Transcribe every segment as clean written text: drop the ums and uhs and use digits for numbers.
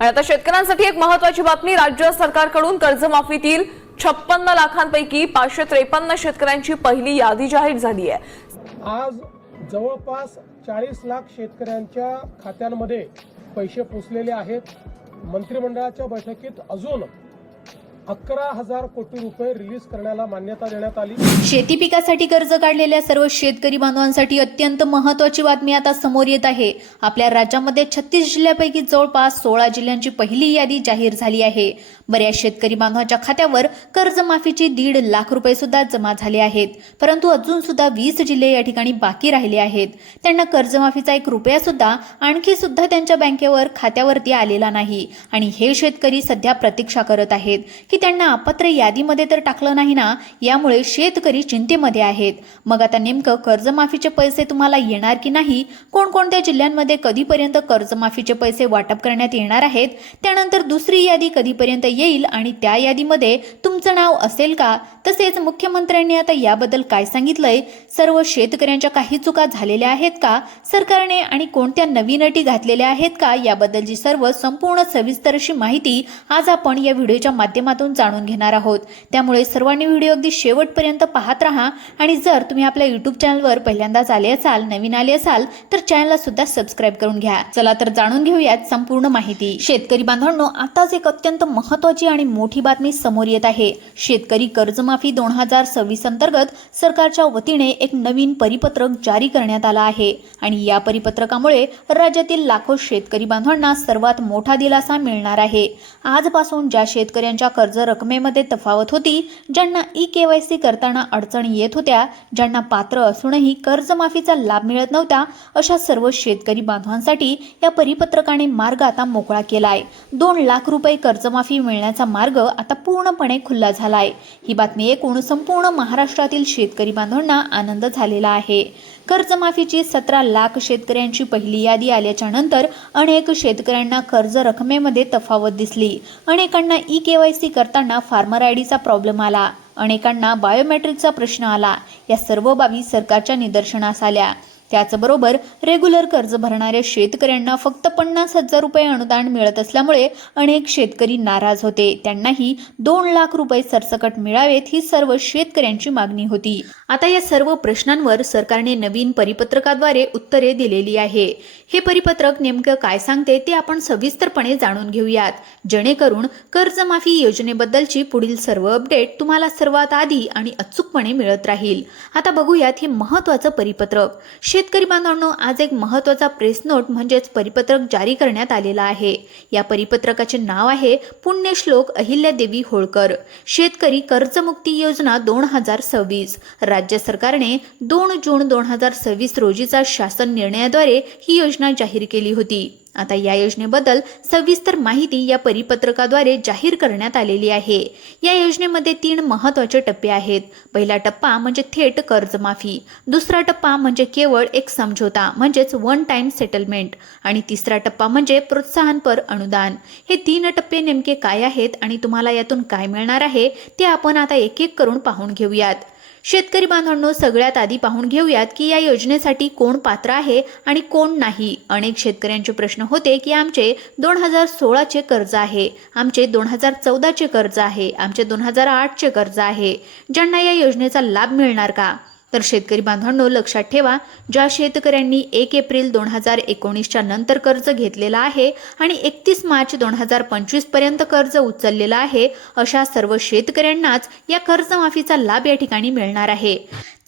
आणि आता शेतकऱ्यांसाठी एक महत्त्वाची बातमी। राज्य सरकारकडून कर्जमाफीतील 56 लाखांपैकी 553 शेतकऱ्यांची पहिली यादी जाहीर झाली आहे। आज जवळपास 40 लाख शेतकऱ्यांच्या खात्यांमध्ये पैसे पोचलेले आहेत। मंत्रिमंडळाच्या बैठकीत अजून 11,000 कोटी रुपये रिलीज करण्याला मान्यता देण्यात आली। शेती पिकासाठी कर्ज काढलेल्या सर्व शेतकरी बांधवांसाठी अत्यंत महत्त्वाची बातमी आता समोर येत आहे। आपल्या राज्यामध्ये 36 जिल्ह्यांपैकी जवळपास 16 जिल्ह्यांची पहिली यादी जाहीर झाली आहे। बऱ्याच शेतकरी बांधवांच्या खात्यावर कर्जमाफीची 1.5 लाख रुपये सुद्धा जमा झाले आहेत, परंतु अजून सुद्धा 20 जिल्हे या ठिकाणी बाकी राहिले आहेत। त्यांना कर्जमाफीचा 1 रुपया सुद्धा आणखी सुद्धा त्यांच्या बँकेवर खात्यावरती आलेला नाही आणि हे शेतकरी सध्या प्रतीक्षा करत आहेत की त्यांना अपात्र यादीमध्ये तर टाकलं नाही ना। यामुळे शेतकरी चिंतेमध्ये आहेत। मग आता नेमकं कर्जमाफीचे पैसे तुम्हाला येणार की नाही, कोणकोणत्या जिल्ह्यांमध्ये कधीपर्यंत कर्जमाफीचे पैसे वाटप करण्यात येणार आहेत, त्यानंतर दुसरी यादी कधीपर्यंत येईल आणि त्या यादीमध्ये तुमचं नाव असेल का, तसेच मुख्यमंत्र्यांनी आता याबद्दल काय सांगितलंय, सर्व शेतकऱ्यांच्या काही चुका झालेल्या आहेत का सरकारने आणि कोणत्या नवीन अटी घातलेल्या आहेत का, याबद्दलची सर्व संपूर्ण सविस्तर अशी माहिती आज आपण या व्हिडिओच्या माध्यमातून जाणून घेणार आहोत। त्यामुळे सर्वांनी व्हिडिओ अगदी शेवटपर्यंत पाहत राहा आणि जर तुम्ही आपल्या YouTube चॅनलवर पहिल्यांदाच आले असाल, नवीन आले असाल तर चॅनलला सुद्धा सबस्क्राइब करून घ्या। चला तर जाणून घेऊयात संपूर्ण माहिती। शेतकरी बांधवांनो, आताच एक अत्यंत महत्त्वाची आणि मोठी बातमी समोर येत आहे। शेतकरी कर्जमाफी 2026 अंतर्गत सरकारच्या वतीने एक नवीन परिपत्रक जारी करण्यात आला आहे आणि या परिपत्रकामुळे राज्यातील लाखो शेतकरी बांधवांना सर्वात मोठा दिलासा मिळणार आहे। आजपासून ज्या शेतकऱ्यांच्या कर्ज रकमेमध्ये तफावत होती, ज्यांना ई-केवायसी करताना अडचणी येत होत्या, ज्यांना पात्र असूनही कर्जमाफीचा लाभ मिळत नव्हता, अशा सर्व शेतकरी बांधवांसाठी या परिपत्रकाने मार्ग आता मोकळा केलाय। 2 लाख रुपये कर्जमाफी मिळण्याचा मार्ग आता पूर्णपणे खुला झालाय। ही बातमी ऐकून संपूर्ण महाराष्ट्रातील शेतकरी बांधवांना आनंद झालेला आहे। कर्जमाफीची 17 लाख शेतकऱ्यांची पहिली यादी आल्याच्या नंतर अनेक शेतकऱ्यांना कर्ज रकमेमध्ये तफावत दिसली। अनेकांना ई-केवायसी करताना फार्मर आयडीचा प्रॉब्लेम आला, अनेकांना बायोमेट्रिकचा प्रश्न आला। या सर्व बाबी सरकारच्या निदर्शनास आल्या। त्याचबरोबर रेग्युलर कर्ज भरणाऱ्या शेतकऱ्यांना फक्त 50,000 रुपये अनुदान मिळत असल्यामुळे अनेक शेतकरी नाराज होते। त्यांनाही 2 लाख रुपये सरसकट मिळावेत, ही सर्व शेतकऱ्यांची मागणी होती। आता या सर्व प्रश्नांवर सरकारने नवीन परिपत्रकाद्वारे उत्तरे दिलेली आहे। हे परिपत्रक नेमकं काय सांगते ते आपण सविस्तरपणे जाणून घेऊयात, जेणेकरून कर्जमाफी योजनेबद्दलची पुढील सर्व अपडेट तुम्हाला सर्वात आधी आणि अचूकपणे मिळत राहील। आता बघूयात हे महत्त्वाचं परिपत्रक। शेतकरी बांधवांनो, आज एक महत्त्वाचा प्रेस नोट म्हणजेच परिपत्रक जारी करण्यात आलेला आहे। या परिपत्रकाचे नाव आहे पुण्यश्लोक अहिल्यादेवी होळकर शेतकरी कर्जमुक्ती योजना 2026। राज्य सरकारने 2 जून 2026 रोजीचा शासन निर्णयाद्वारे ही योजना जाहीर केली होती। आता या योजनेबद्दल सविस्तर माहिती या परिपत्रकाद्वारे जाहीर करण्यात आलेली आहे। या योजनेमध्ये 3 महत्त्वाचे टप्पे आहेत। पहिला टप्पा म्हणजे थेट कर्जमाफी, दुसरा टप्पा म्हणजे केवळ एक समझोता म्हणजेच वन टाइम सेटलमेंट आणि तिसरा टप्पा म्हणजे प्रोत्साहनपर अनुदान। हे 3 टप्पे नेमके काय आहेत आणि तुम्हाला यातून काय मिळणार आहे ते आपण आता एक एक करून पाहून घेऊयात। शेतकरी बांधवांनो, सगळ्यात आधी पाहून घेऊयात की या योजनेसाठी कोण पात्र आहे आणि कोण नाही। अनेक शेतकऱ्यांचे प्रश्न होते की आमचे 2016 चे कर्ज आहे, आमचे 2014 चे कर्ज आहे, आमचे 2008 चे कर्ज आहे, ज्यांना या योजनेचा लाभ मिळणार का? तर शेतकरी बांधवांनो, लक्षात ठेवा, ज्या शेतकऱ्यांनी 1 एप्रिल 2019च्या नंतर कर्ज घेतलेला आहे आणि 31 मार्च 2025 पर्यंत कर्ज उचललेला आहे, अशा सर्व शेतकऱ्यांनाच या कर्जमाफीचा लाभ या ठिकाणी मिळणार आहे।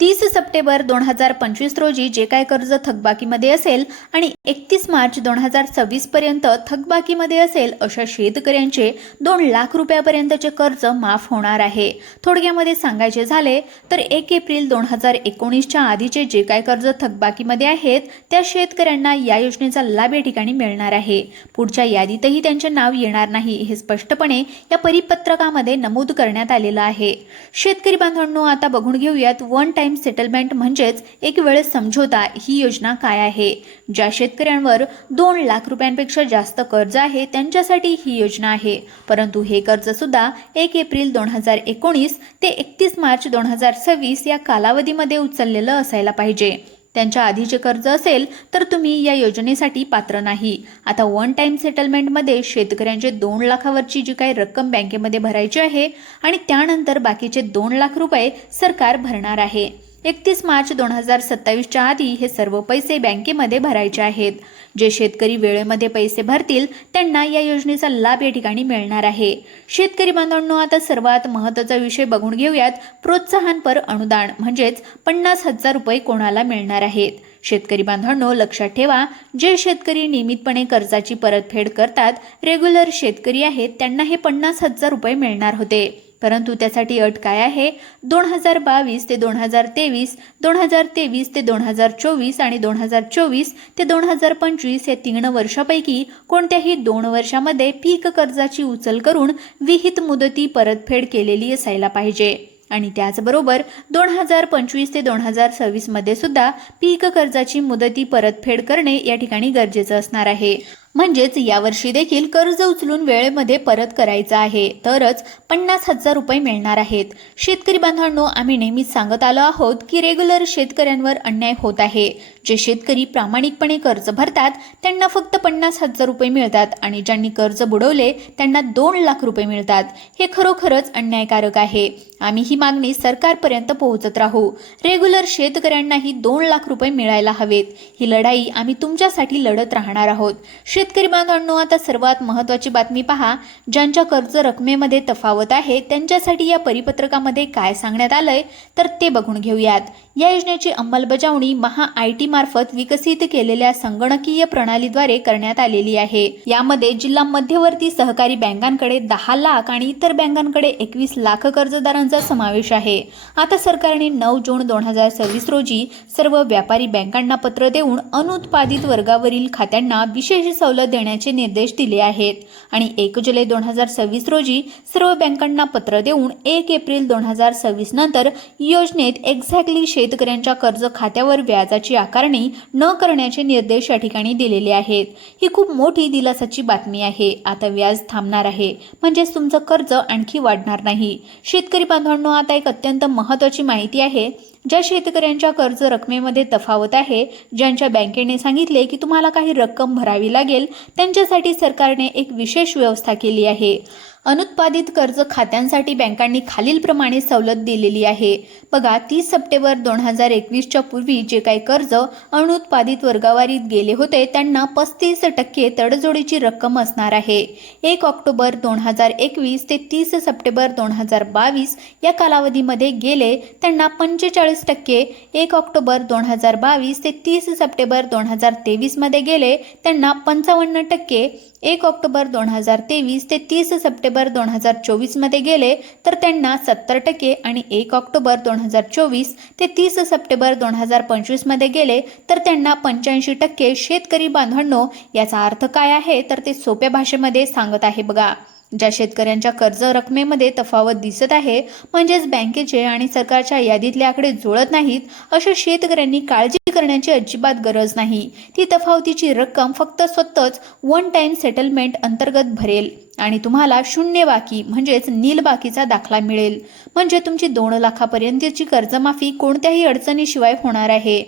30 सप्टेंबर 2025 रोजी जे काय कर्ज थकबाकीमध्ये असेल आणि 31 मार्च 2026 पर्यंत थकबाकीमध्ये असेल, अशा शेतकऱ्यांचे 2 लाख रुपयापर्यंतचे कर्ज माफ होणार आहे। थोडक्यामध्ये सांगायचे झाले तर 1 एप्रिल 2019च्या आधीचे जे काय कर्ज थकबाकीमध्ये आहेत, त्या शेतकऱ्यांना या योजनेचा लाभ या ठिकाणी मिळणार आहे। पुढच्या यादीतही त्यांचे नाव येणार नाही, हे स्पष्टपणे या परिपत्रकामध्ये नमूद करण्यात आलेलं आहे। शेतकरी बांधवांनो, आता बघून घेऊयात वन टाइम सेटलमेंट म्हणजेच एक वेळ समझोता ही योजना काय आहे। ज्या शेतकऱ्यांवर 2 लाख रुपयांपेक्षा जास्त कर्ज आहे त्यांच्यासाठी ही योजना आहे, परंतु हे कर्ज सुद्धा 1 एप्रिल 2019 ते 31 मार्च 2026 या कालावधीमध्ये उचललेलं असायला पाहिजे। त्यांच्या आधीचे कर्ज असेल तर तुम्ही या योजनेसाठी पात्र नाही. आता वन टाइम सेटलमेंटमध्ये शेतकऱ्यांचे 2 लाखावरची जी काही रक्कम बँकेमध्ये भरायची आहे आणि त्यानंतर बाकीचे 2 लाख रुपये सरकार भरणार आहे. 31 मार्च 2027च्या आधी हे सर्व पैसे बँकेमध्ये भरायचे आहेत. जे शेतकरी वेळेमध्ये पैसे भरतील त्यांना या योजनेचा लाभ या ठिकाणी मिळणार आहे. शेतकरी बांधवांनो, आता सर्वात महत्त्वाचा विषय बघून घेऊयात. प्रोत्साहनपर अनुदान म्हणजेच 50,000 रुपये कोणाला मिळणार आहेत. शेतकरी बांधवांनो, लक्षात ठेवा, जे शेतकरी नियमितपणे कर्जाची परतफेड करतात, रेग्युलर शेतकरी आहेत, त्यांना हे 50,000 रुपये मिळणार होते. परंतु त्यासाठी अट काय आहे? 2022 ते 2023, 2023 ते 2024 आणि 2024 ते 2025 या 3 वर्षापैकी कोणत्याही 2 वर्षामध्ये पीक कर्जाची उचल करून विहित मुदती परतफेड केलेली असायला पाहिजे. आणि त्याचबरोबर 2025 ते 2026 मध्ये सुद्धा पीक कर्जाची मुदती परतफेड करणे या ठिकाणी गरजेचं असणार आहे. म्हणजेच यावर्षी देखील कर्ज उचलून वेळेमध्ये परत करायचं आहे, तरच 50,000 रुपये मिळणार आहेत. शेतकरी बांधवांनो, आम्ही नेहमीच सांगत आलो आहोत की रेग्युलर शेतकऱ्यांवर अन्याय होत आहे. जे शेतकरी प्रामाणिकपणे कर्ज भरतात त्यांना फक्त 50,000 रुपये मिळतात आणि ज्यांनी कर्ज बुडवले त्यांना 2 लाख रुपये मिळतात. हे खरोखरच अन्यायकारक आहे. आम्ही ही मागणी सरकारपर्यंत पोहोचत राहू. रेग्युलर शेतकऱ्यांनाही 2 लाख रुपये मिळायला हवेत. ही लढाई आम्ही तुमच्यासाठी लढत राहणार आहोत. शेतकरी बांधवांनो, आता सर्वात महत्त्वाची बातमी पहा. ज्यांच्या कर्ज रकमेमध्ये तफावत आहे त्यांच्यासाठी या परिपत्रकामध्ये काय सांगण्यात आलंय तर ते बघून घेऊयात. या योजनेची अंमलबजावणी महा-IT मार्फत विकसित केलेल्या संगणकीय प्रणालीद्वारे करण्यात आलेली आहे. यामध्ये जिल्हा मध्यवर्ती सहकारी बँकांकडे 10 लाख आणि इतर बँकांकडे 21 लाख कर्जदारांचा समावेश आहे. आता सरकारने 9 जून 2026 रोजी सर्व व्यापारी बँकांना पत्र देऊन अनुत्पादित वर्गावरील खात्यांना विशेष सवलत देण्याचे निर्देश दिले आहेत आणि 1 जुलै 2026 रोजी सर्व बँकांना पत्र देऊन 1 एप्रिल 2026 नंतर योजनेत एक्झॅक्टली शेतकऱ्यांच्या कर्ज खात्यावर व्याजाची आकारणी न करण्याचे निर्देश या ठिकाणी दिलेले आहेत. ही खूप मोठी दिलासाची बातमी आहे. आता व्याज थांबणार आहे, म्हणजेच तुमचं कर्ज आणखी वाढणार नाही. शेतकरी बांधवांनो, आता एक अत्यंत महत्त्वाची माहिती आहे. ज्या शेतकऱ्यांच्या कर्ज रकमेमध्ये तफावत आहे, ज्यांच्या बँकेने सांगितले की तुम्हाला काही रक्कम भरावी लागेल, त्यांच्यासाठी सरकारने एक विशेष व्यवस्था केली आहे. अनुत्पादित कर्ज खात्यांसाठी बँकांनी खालीलप्रमाणे सवलत दिलेली आहे. बघा, 30 सप्टेंबर 2021च्या पूर्वी जे काही कर्ज अनुत्पादित वर्गावारीत गेले होते त्यांना 35% तडजोडीची रक्कम असणार आहे. 1 ऑक्टोबर 2021 ते 30 सप्टेंबर 2022 या कालावधीमध्ये गेले त्यांना 45%, 1 ऑक्टोबर 2022 ते 30 सप्टेंबर 2023 मध्ये गेले त्यांना 55%, 1 ऑक्टोबर 2023 ते 30 सप्टेंबर 2024 मध्ये गेले तर त्यांना 70% आणि 1 ऑक्टोबर 2024 ते 30 सप्टेंबर 2025 मध्ये गेले तर त्यांना 85%. शेतकरी बांधवांनो, याचा अर्थ काय आहे तर ते सोप्या भाषेमध्ये सांगत आहे. बघा, ज्या शेतकऱ्यांच्या कर्ज रकमेमध्ये तफावत दिसत आहे, म्हणजेच बँकेचे आणि सरकारच्या यादीतले आकडे जुळत नाहीत, अशा शेतकऱ्यांनी काळजी करण्याची अजिबात गरज नाही. ती तफावतीची रक्कम फक्त स्वतःच वन टाइम सेटलमेंट अंतर्गत भरेल आणि तुम्हाला शून्य बाकी म्हणजेच नील बाकीचा दाखला मिळेल. म्हणजे तुमची 2 लाखापर्यंतची कर्जमाफी कोणत्याही अडचणीशिवाय होणार आहे.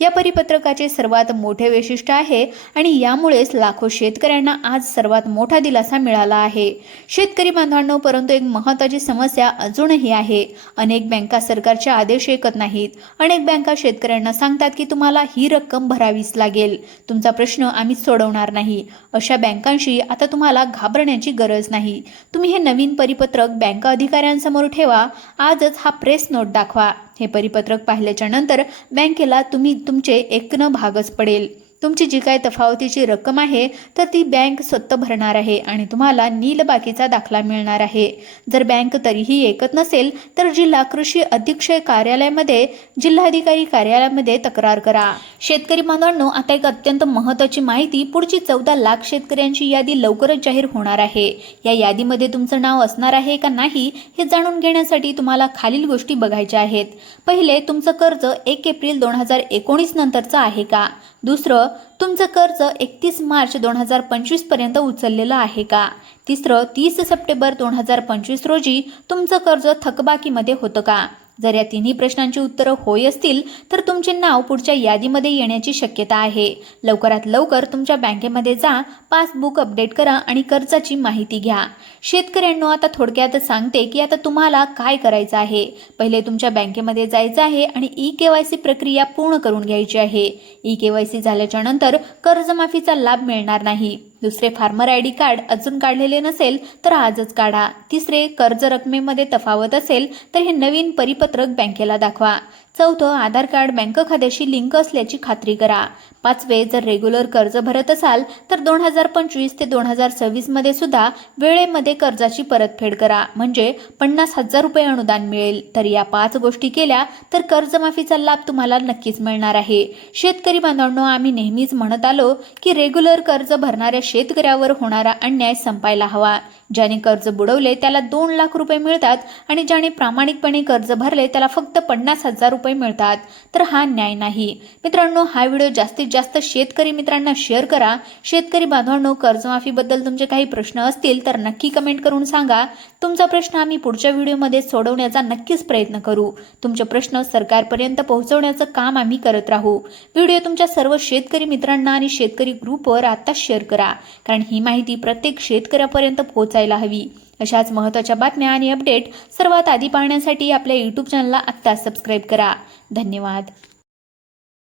या परिपत्रकाचे सर्वात मोठे वैशिष्ट्य आहे आणि यामुळेच लाखो शेतकऱ्यांना आज सर्वात मोठा दिलासा मिळाला आहे. शेतकरी बांधवांनो, परंतु एक महत्त्वाची समस्या अजूनही आहे. अनेक बँका सरकारचे आदेश ऐकत नाहीत. अनेक बँका शेतकऱ्यांना सांगतात की तुम्हाला ही रक्कम भरावीच लागेल, तुमचा प्रश्न आम्ही सोडवणार नाही. अशा बँकांशी आता तुम्हाला घाबरण्याची गरज नाही. तुम्ही हे नवीन परिपत्रक बँका अधिकाऱ्यांसमोर ठेवा. आजच हा प्रेस नोट दाखवा. हे परिपत्रक पाहिल्याच्या नंतर बँकेला तुमचे ऐकणं भागच पडेल. तुमची जी काही तफावतीची रक्कम आहे तर ती बँक स्वतः भरणार आहे आणि तुम्हाला नील बाकीचा दाखला मिळणार आहे. जर बँक तरीही ऐकत नसेल तर जिल्हा कृषी अधीक्षक कार्यालयामध्ये, जिल्हाधिकारी कार्यालयामध्ये तक्रार करा. शेतकरी बांधवांनो, आता एक अत्यंत महत्त्वाची माहिती. पुढची 14 लाख शेतकऱ्यांची यादी लवकरच जाहीर होणार आहे. या यादीमध्ये तुमचं नाव असणार आहे का नाही हे जाणून घेण्यासाठी तुम्हाला खालील गोष्टी बघायच्या आहेत. पहिले, तुमचं कर्ज 1 एप्रिल 2019 नंतरचं आहे का? दुसरं, तुमचं कर्ज 31 मार्च 2025 पर्यंत उचललेलं आहे का? तिसरं, 30 सप्टेंबर 2025 रोजी तुमचं कर्ज थकबाकीमध्ये होतं का? जर या तिन्ही प्रश्नांची उत्तरं होय असतील तर तुमचे नाव पुढच्या यादीमध्ये येण्याची शक्यता आहे. लवकरात लवकर तुमच्या बँकेमध्ये जा, पासबुक अपडेट करा आणि कर्जाची माहिती घ्या. शेतकऱ्यांनो, आता थोडक्यात सांगते की आता तुम्हाला काय करायचं आहे. पहिले तुमच्या बँकेमध्ये जायचं आहे आणि ई-KYC प्रक्रिया पूर्ण करून घ्यायची आहे. ई-KYC झाल्याच्या नंतर कर्जमाफीचा लाभ मिळणार नाही. दुसरे, फार्मर ID कार्ड अजून काढलेले नसेल तर आजच काढा. तिसरे, कर्ज रकमेमध्ये तफावत असेल तर हे नवीन परिपत्रक बँकेला दाखवा. चौथं, आधार कार्ड बँक खात्याशी लिंक असल्याची खात्री करा. पाचवे, जर रेग्युलर कर्ज भरत असाल तर 2025 ते 2026 मध्ये सुद्धा वेळेमध्ये कर्जाची परतफेड करा, म्हणजे 50,000 रुपये अनुदान मिळेल. तर या 5 गोष्टी केल्या तर कर्जमाफीचा लाभ तुम्हाला नक्कीच मिळणार आहे. शेतकरी बांधवांनो, आम्ही नेहमीच म्हणत आलो की रेग्युलर कर्ज भरणाऱ्या शेतकऱ्यावर होणारा अन्याय संपायला हवा. ज्याने कर्ज बुडवले त्याला 2 लाख रुपये मिळतात आणि ज्याने प्रामाणिकपणे कर्ज भरले त्याला फक्त 50,000 रुपये मिळतात. तर हा न्याय नाही. मित्रांनो, हा व्हिडिओ जास्तीत जास्त शेतकरी मित्रांना शेअर करा. शेतकरी बांधवांनो, कर्जमाफीबद्दल तुमचे काही प्रश्न असतील तर नक्की कमेंट करून सांगा. तुमचा प्रश्न आम्ही पुढच्या व्हिडिओमध्ये सोडवण्याचा नक्कीच प्रयत्न करू. तुमचे प्रश्न सरकारपर्यंत पोहोचवण्याचं काम आम्ही करत राहू. व्हिडिओ तुमच्या सर्व शेतकरी मित्रांना आणि शेतकरी ग्रुपवर आता शेअर करा, कारण ही माहिती प्रत्येक शेतकऱ्यापर्यंत पोहोचायला हवी. अशाच महत्त्वाच्या बातम्या आणि अपडेट सर्वात आधी पाहण्यासाठी आपल्या YouTube चॅनलला आत्ता सबस्क्राईब करा. धन्यवाद.